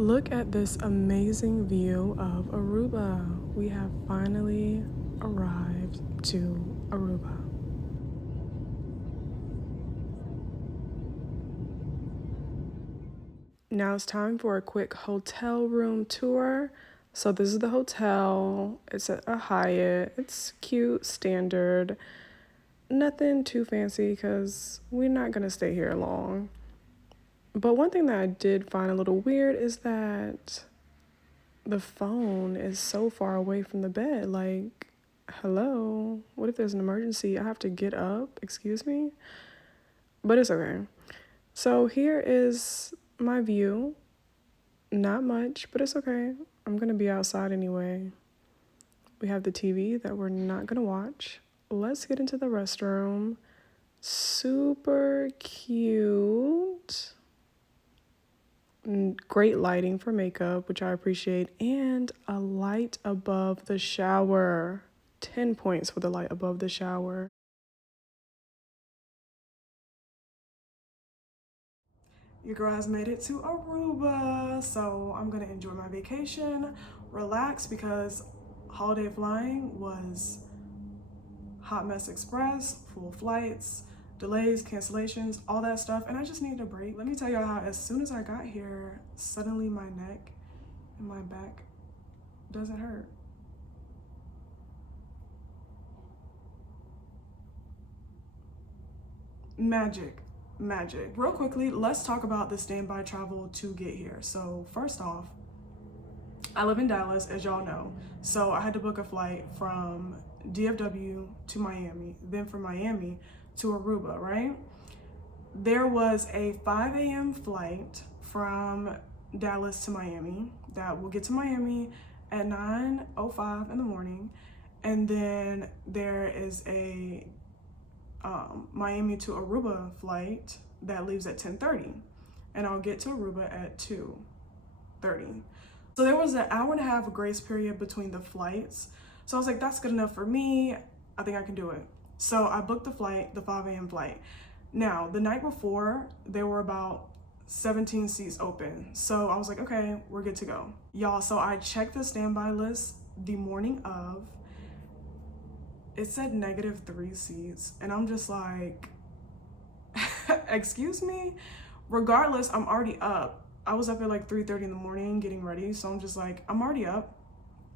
Look at this amazing view of Aruba. We have finally arrived to Aruba. Now it's time for a quick hotel room tour. So this is the hotel. It's a Hyatt. It's cute, standard. Nothing too fancy because we're not going to stay here long. But one thing that I did find a little weird is that the phone is so far away from the bed. Like, hello? What if there's an emergency? I have to get up? Excuse me? But it's okay. So here is my view. Not much, but it's okay. I'm going to be outside anyway. We have the TV that we're not going to watch. Let's get into the restroom. Super cute. Great lighting for makeup, which I appreciate, and a light above the shower. 10 points for the light above the shower. Your girl has made it to Aruba, so I'm gonna enjoy my vacation, relax, because holiday flying was hot mess express, full flights, delays, cancellations, all that stuff, and I just needed a break. Let me tell y'all how as soon as I got here, suddenly my neck and my back doesn't hurt. Magic. Real quickly, let's talk about the standby travel to get here. So first off, I live in Dallas, as y'all know. So I had to book a flight from DFW to Miami, then from Miami to Aruba, right? There was a 5 a.m. flight from Dallas to Miami that will get to Miami at 9:05 in the morning. And then there is a Miami to Aruba flight that leaves at 10:30, and I'll get to Aruba at 2:30. So there was an hour and a half grace period between the flights. So I was like, that's good enough for me. I think I can do it. So I booked the flight, the 5 a.m. flight. Now, the night before, there were about 17 seats open. So I was like, okay, we're good to go. Y'all, so I checked the standby list the morning of. It said -3 seats, and I'm just like, excuse me? Regardless, I'm already up. I was up at like 3:30 in the morning getting ready, so I'm just like, I'm already up.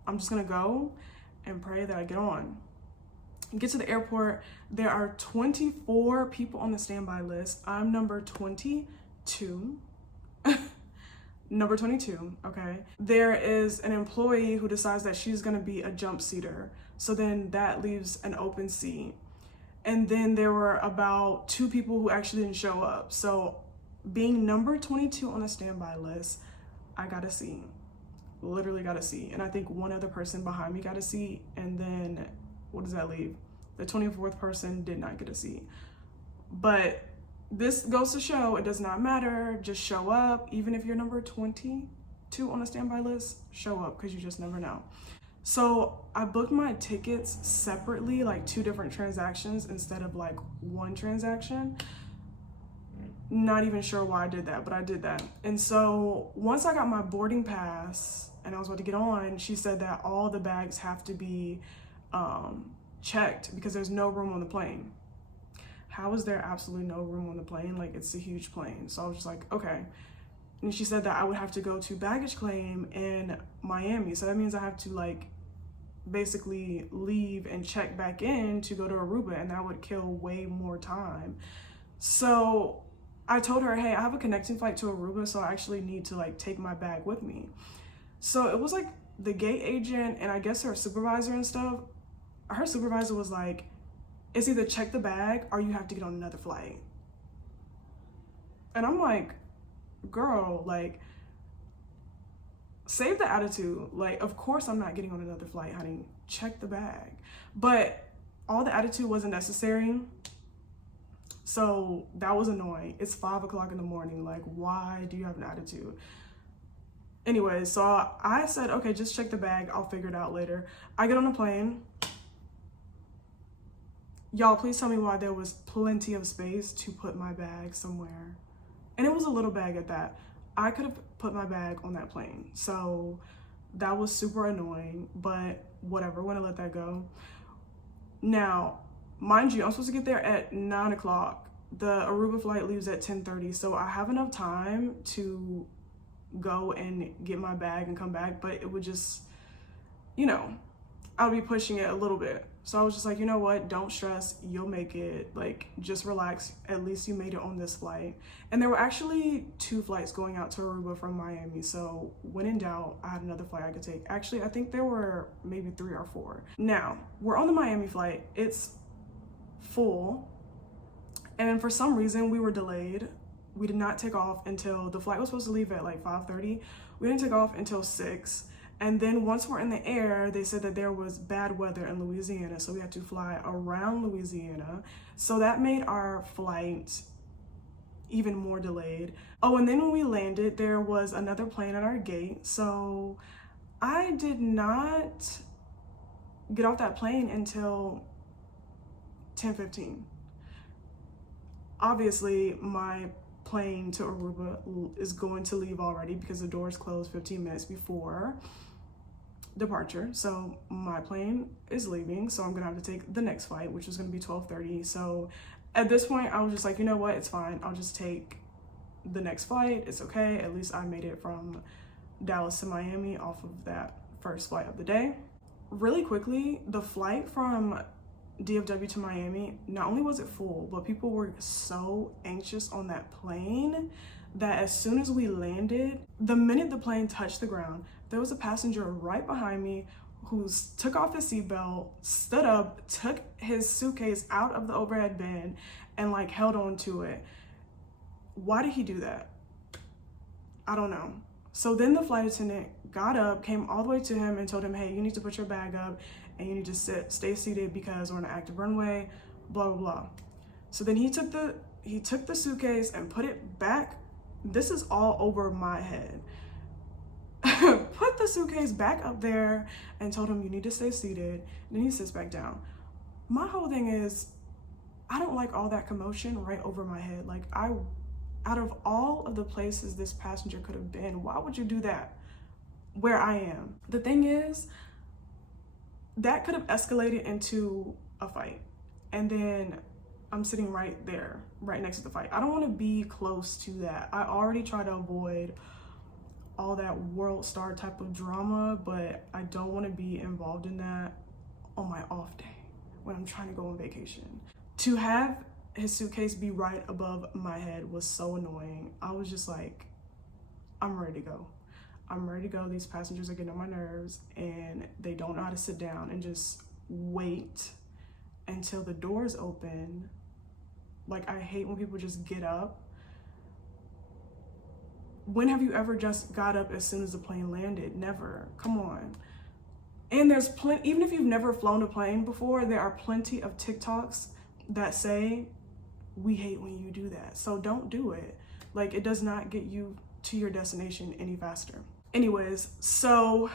I'm just gonna go and pray that I get on. Get to the airport. There are 24 people on the standby list. I'm number 22. Number 22, okay? There is an employee who decides that she's gonna be a jump seater. So then that leaves an open seat. And then there were about 2 people who actually didn't show up. So being number 22 on the standby list, I got a seat. Literally got a seat. And I think one other person behind me got a seat. And then what does that leave? The 24th person did not get a seat. But this goes to show it does not matter. Just show up. Even if you're number 22 on a standby list, show up, because you just never know. So I booked my tickets separately, like 2 different transactions instead of like 1 transaction. Not even sure why I did that, but I did that. And so once I got my boarding pass and I was about to get on, she said that all the bags have to be checked because there's no room on the plane. How is there absolutely no room on the plane? Like, it's a huge plane. So I was just like, okay. And she said that I would have to go to baggage claim in Miami. So that means I have to like basically leave and check back in to go to Aruba, and that would kill way more time. So I told her, hey, I have a connecting flight to Aruba, so I actually need to like take my bag with me. So it was like the gate agent and I guess her supervisor and stuff. Her supervisor was like, it's either check the bag or you have to get on another flight. And I'm like, girl, like, save the attitude. Like, of course I'm not getting on another flight, honey. Check the bag. But all the attitude wasn't necessary. So that was annoying. It's 5 o'clock in the morning. Like, why do you have an attitude? Anyway, so I said, okay, just check the bag. I'll figure it out later. I get on a plane. Y'all, please tell me why there was plenty of space to put my bag somewhere. And it was a little bag at that. I could have put my bag on that plane. So that was super annoying, but whatever, we're gonna let that go. Now, mind you, I'm supposed to get there at 9 o'clock. The Aruba flight leaves at 10:30, so I have enough time to go and get my bag and come back, but it would just, you know, I'll be pushing it a little bit. So I was just like, you know what, don't stress, you'll make it, like, just relax, at least you made it on this flight. And there were actually 2 flights going out to Aruba from Miami, so when in doubt, I had another flight I could take. Actually, I think there were maybe 3 or 4. Now, we're on the Miami flight, it's full, and for some reason, we were delayed. We did not take off until, the flight was supposed to leave at like 5:30. We didn't take off until 6. And then once we're in the air, they said that there was bad weather in Louisiana, so we had to fly around Louisiana. So that made our flight even more delayed. Oh, and then when we landed, there was another plane at our gate. So I did not get off that plane until 10:15. Obviously, my plane to Aruba is going to leave already because the doors closed 15 minutes before departure. So my plane is leaving, so I'm gonna have to take the next flight, which is gonna be 12:30. So at this point, I was just like, you know what, it's fine, I'll just take the next flight, it's okay, at least I made it from Dallas to Miami off of that first flight of the day. Really quickly, the flight from DFW to Miami, not only was it full, but people were so anxious on that plane that as soon as we landed, the minute the plane touched the ground, there was a passenger right behind me who took off his seatbelt, stood up, took his suitcase out of the overhead bin, and like held on to it. Why did he do that? I don't know. So then the flight attendant got up, came all the way to him and told him, hey, you need to put your bag up and you need to stay seated because we're on an active runway, blah, blah, blah. So then he took the suitcase and put it back. This is all over my head. Put the suitcase back up there and told him you need to stay seated. Then he sits back down. My whole thing is, I don't like all that commotion right over my head. Like, out of all of the places this passenger could have been, why would you do that where I am? The thing is, that could have escalated into a fight. And then I'm sitting right there, right next to the fight. I don't want to be close to that. I already try to avoid all that world star type of drama, but I don't want to be involved in that on my off day when I'm trying to go on vacation. To have his suitcase be right above my head was so annoying. I was just like, I'm ready to go. I'm ready to go. These passengers are getting on my nerves and they don't know how to sit down and just wait until the doors open. Like, I hate when people just get up. When have you ever just got up as soon as the plane landed? Never. Come on. And there's plenty, even if you've never flown a plane before, there are plenty of TikToks that say, we hate when you do that. So don't do it. Like, it does not get you to your destination any faster. Anyways, so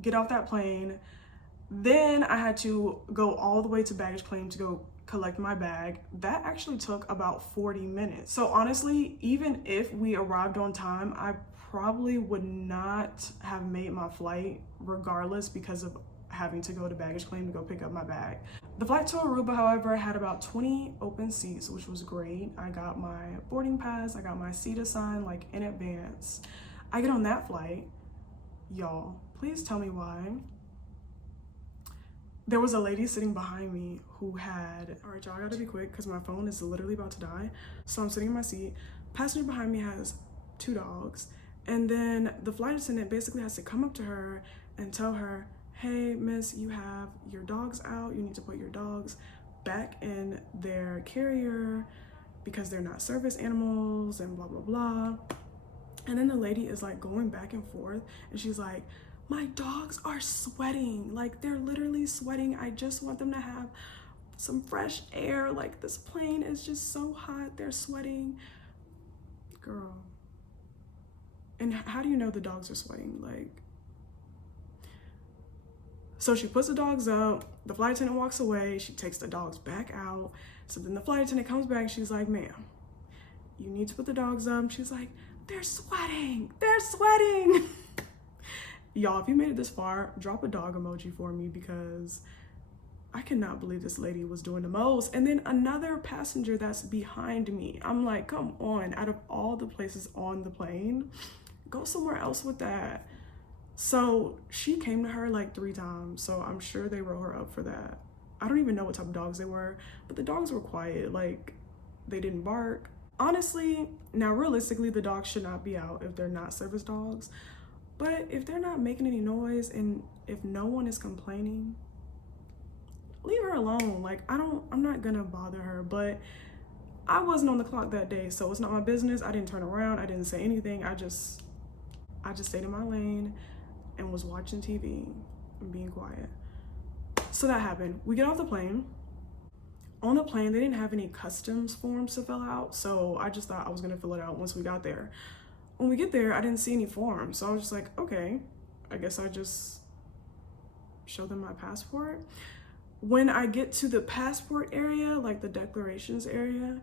get off that plane. Then I had to go all the way to baggage claim to go collect my bag. That actually took about 40 minutes. So honestly, even if we arrived on time, I probably would not have made my flight regardless because of having to go to baggage claim to go pick up my bag. The flight to Aruba, however, had about 20 open seats, which was great. I got my boarding pass, I got my seat assigned like in advance. I get on that flight, y'all, please tell me why. There was a lady sitting behind me who had, all right, y'all, I gotta be quick because my phone is literally about to die. So I'm sitting in my seat. Passenger behind me has 2 dogs. And then the flight attendant basically has to come up to her and tell her, hey, miss, you have your dogs out. You need to put your dogs back in their carrier because they're not service animals and blah, blah, blah. And then the lady is like going back and forth and she's like, my dogs are sweating. Like, they're literally sweating. I just want them to have some fresh air. Like, this plane is just so hot. They're sweating. Girl. And how do you know the dogs are sweating? Like, so she puts the dogs up. The flight attendant walks away. She takes the dogs back out. So then the flight attendant comes back. She's like, ma'am, you need to put the dogs up. She's like, They're sweating. They're sweating. Y'all, if you made it this far, drop a dog emoji for me because I cannot believe this lady was doing the most. And then another passenger that's behind me. I'm like, come on, out of all the places on the plane, go somewhere else with that. So she came to her like 3 times. So I'm sure they wrote her up for that. I don't even know what type of dogs they were, but the dogs were quiet. Like, they didn't bark. Honestly, now realistically, the dogs should not be out if they're not service dogs. But if they're not making any noise and if no one is complaining, leave her alone. Like, I'm not gonna bother her, but I wasn't on the clock that day, so it's not my business. I didn't turn around, I didn't say anything. I just stayed in my lane and was watching TV and being quiet. So that happened. We get off the plane. On the plane, they didn't have any customs forms to fill out, so I just thought I was gonna fill it out once we got there. When we get there, I didn't see any forms, so I was just like, okay, I guess I just show them my passport. When I get to the passport area, like the declarations area,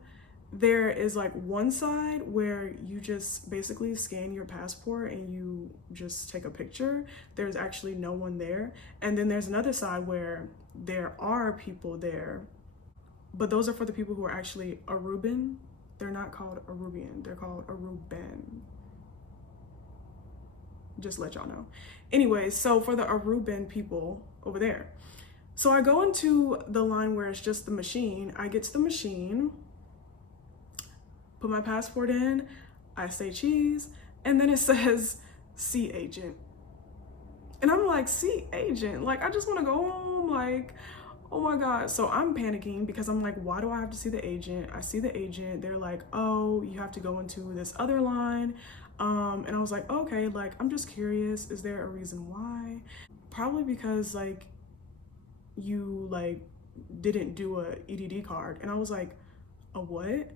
there is like one side where you just basically scan your passport and you just take a picture. There's actually no one there. And then there's another side where there are people there, but those are for the people who are actually Aruban. They're not called Arubian, they're called Aruban. Just let y'all know. Anyways, so for the Aruban people over there. So I go into the line where it's just the machine. I get to the machine, put my passport in, I say cheese, and then it says C agent. And I'm like, C agent? Like, I just want to go home. Like, oh my God. So I'm panicking because I'm like, why do I have to see the agent? I see the agent. They're like, oh, you have to go into this other line. And I was like, okay, like, I'm just curious. Is there a reason why? Probably because like you like didn't do a EDD card. And I was like, a what?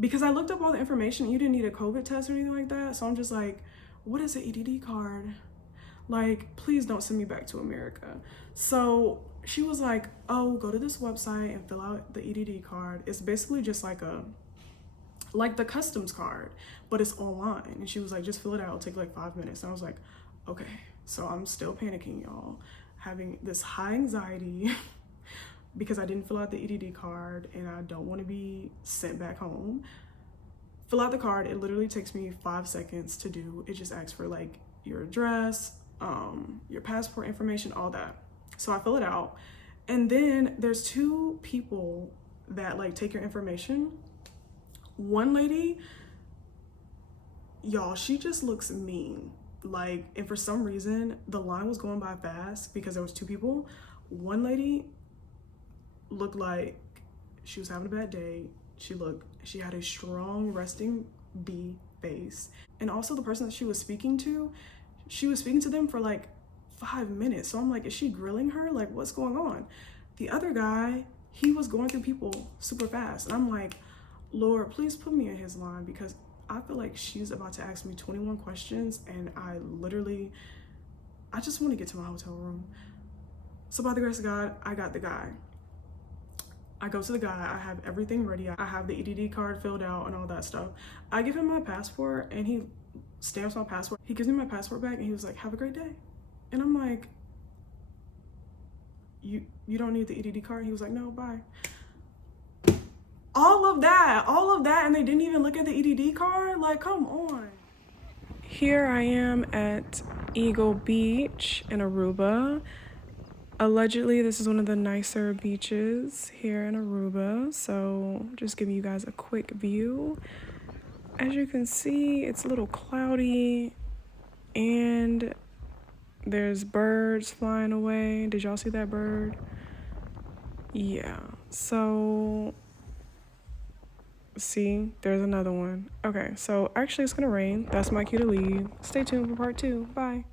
Because I looked up all the information. You didn't need a COVID test or anything like that. So I'm just like, what is an EDD card? Like, please don't send me back to America. So she was like, oh, go to this website and fill out the EDD card. It's basically just like the customs card, but it's online. And she was like, just fill it out, it'll take like 5 minutes. And I was like, okay. So I'm still panicking, y'all, having this high anxiety because I didn't fill out the EDD card and I don't want to be sent back home. Fill out the card. It literally takes me 5 seconds to do. It just asks for like your address, your passport information, all that. So I fill it out. And then there's 2 people that like take your information. One lady, y'all, she just looks mean. Like, and for some reason, the line was going by fast because there was 2 people. One lady looked like she was having a bad day. She had a strong resting bee face. And also the person that she was speaking to them for like 5 minutes. So I'm like, is she grilling her? Like, what's going on? The other guy, he was going through people super fast. And I'm like, Lord, please put me in his line because I feel like she's about to ask me 21 questions and I just want to get to my hotel room. So by the grace of God, I got the guy. I go to the guy, I have everything ready. I have the EDD card filled out and all that stuff. I give him my passport and he stamps my passport. He gives me my passport back and he was like, have a great day. And I'm like, you don't need the EDD card? He was like, no, bye. All of that, and they didn't even look at the EDD card? Like, come on. Here I am at Eagle Beach in Aruba. Allegedly, this is one of the nicer beaches here in Aruba. So just giving you guys a quick view. As you can see, it's a little cloudy and there's birds flying away. Did y'all see that bird? Yeah, so see, there's another one. Okay, so actually it's gonna rain. That's my cue to leave. Stay tuned for part 2. Bye.